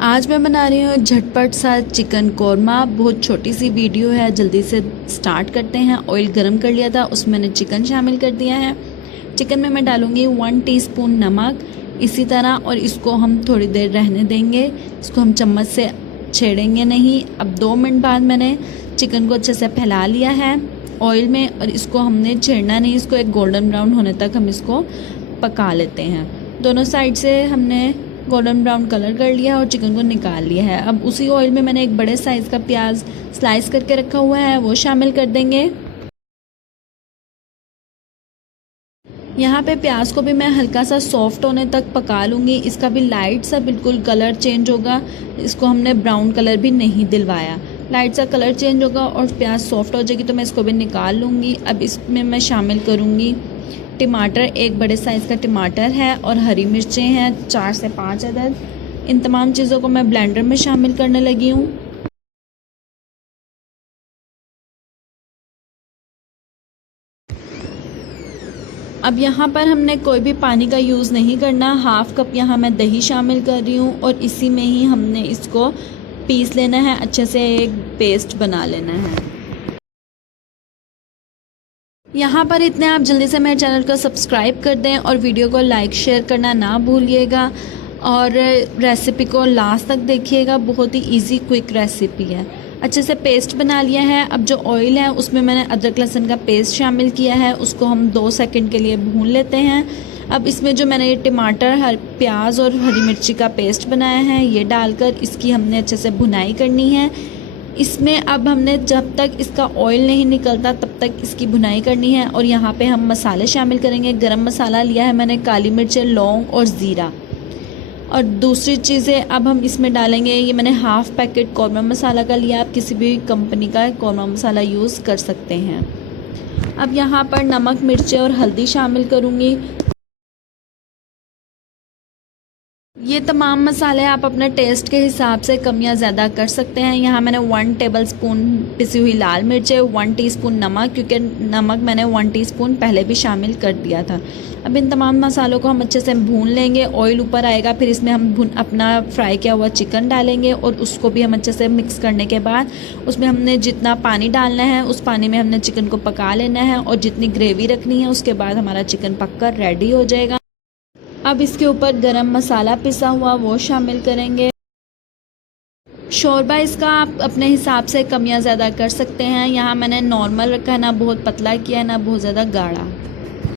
आज मैं बना रही हूँ झटपट सा चिकन कोरमा। बहुत छोटी सी वीडियो है, जल्दी से स्टार्ट करते हैं। ऑयल गरम कर लिया था, उसमें मैंने चिकन शामिल कर दिया है। चिकन में मैं डालूँगी 1 टीस्पून नमक इसी तरह, और इसको हम थोड़ी देर रहने देंगे। इसको हम चम्मच से छेड़ेंगे नहीं। अब 2 मिनट बाद मैंने चिकन को अच्छे से फैला लिया है ऑयल में, और इसको हमने छेड़ना नहीं। इसको एक गोल्डन ब्राउन होने तक हम इसको पका लेते हैं। दोनों साइड से हमने गोल्डन ब्राउन कलर कर लिया और चिकन को निकाल लिया है। अब उसी ऑयल में मैंने एक बड़े साइज़ का प्याज स्लाइस करके रखा हुआ है, वो शामिल कर देंगे। यहाँ पे प्याज को भी मैं हल्का सा सॉफ्ट होने तक पका लूँगी। इसका भी लाइट सा बिल्कुल कलर चेंज होगा। इसको हमने ब्राउन कलर भी नहीं दिलवाया। लाइट सा कलर चेंज होगा और प्याज सॉफ्ट हो जाएगी तो मैं इसको भी निकाल लूँगी। अब इसमें मैं शामिल करूँगी टमाटर। एक बड़े साइज़ का टमाटर है और हरी मिर्चें हैं 4 से 5 अदद। इन तमाम चीज़ों को मैं ब्लेंडर में शामिल करने लगी हूँ। अब यहाँ पर हमने कोई भी पानी का यूज़ नहीं करना। 1/2 कप यहाँ मैं दही शामिल कर रही हूँ और इसी में ही हमने इसको पीस लेना है, अच्छे से एक पेस्ट बना लेना है। यहाँ पर इतने आप जल्दी से मेरे चैनल को सब्सक्राइब कर दें और वीडियो को लाइक शेयर करना ना भूलिएगा, और रेसिपी को लास्ट तक देखिएगा। बहुत ही इजी क्विक रेसिपी है। अच्छे से पेस्ट बना लिया है। अब जो ऑयल है उसमें मैंने अदरक लहसुन का पेस्ट शामिल किया है, उसको हम 2 सेकंड के लिए भून लेते हैं। अब इसमें जो मैंने ये टमाटर, प्याज और हरी मिर्ची का पेस्ट बनाया है, ये डालकर इसकी हमने अच्छे से भुनाई करनी है। इसमें अब हमने जब तक इसका ऑयल नहीं निकलता तब तक इसकी भुनाई करनी है। और यहाँ पे हम मसाले शामिल करेंगे। गरम मसाला लिया है मैंने, काली मिर्च, लौंग और ज़ीरा। और दूसरी चीज़ें अब हम इसमें डालेंगे, ये मैंने 1/2 पैकेट कौरमा मसाला का लिया। आप किसी भी कंपनी का कौरमा मसाला यूज़ कर सकते हैं। अब यहाँ पर नमक, मिर्चें और हल्दी शामिल करूँगी। ये तमाम मसाले आप अपने टेस्ट के हिसाब से कम या ज़्यादा कर सकते हैं। यहाँ मैंने 1 टेबलस्पून पिसी हुई लाल मिर्चें, 1 टीस्पून नमक, क्योंकि नमक मैंने 1 टीस्पून पहले भी शामिल कर दिया था। अब इन तमाम मसालों को हम अच्छे से भून लेंगे। ऑयल ऊपर आएगा, फिर इसमें हम अपना फ्राई किया हुआ चिकन डालेंगे और उसको भी हम अच्छे से मिक्स करने के बाद उसमें हमने जितना पानी डालना है उस पानी में हमने चिकन को पका लेना है, और जितनी ग्रेवी रखनी है उसके बाद हमारा चिकन पककर रेडी हो जाएगा। अब इसके ऊपर गरम मसाला पिसा हुआ वो शामिल करेंगे। शोरबा इसका आप अपने हिसाब से कम या ज़्यादा कर सकते हैं। यहाँ मैंने नॉर्मल रखा है, ना बहुत पतला किया है ना बहुत ज़्यादा गाढ़ा।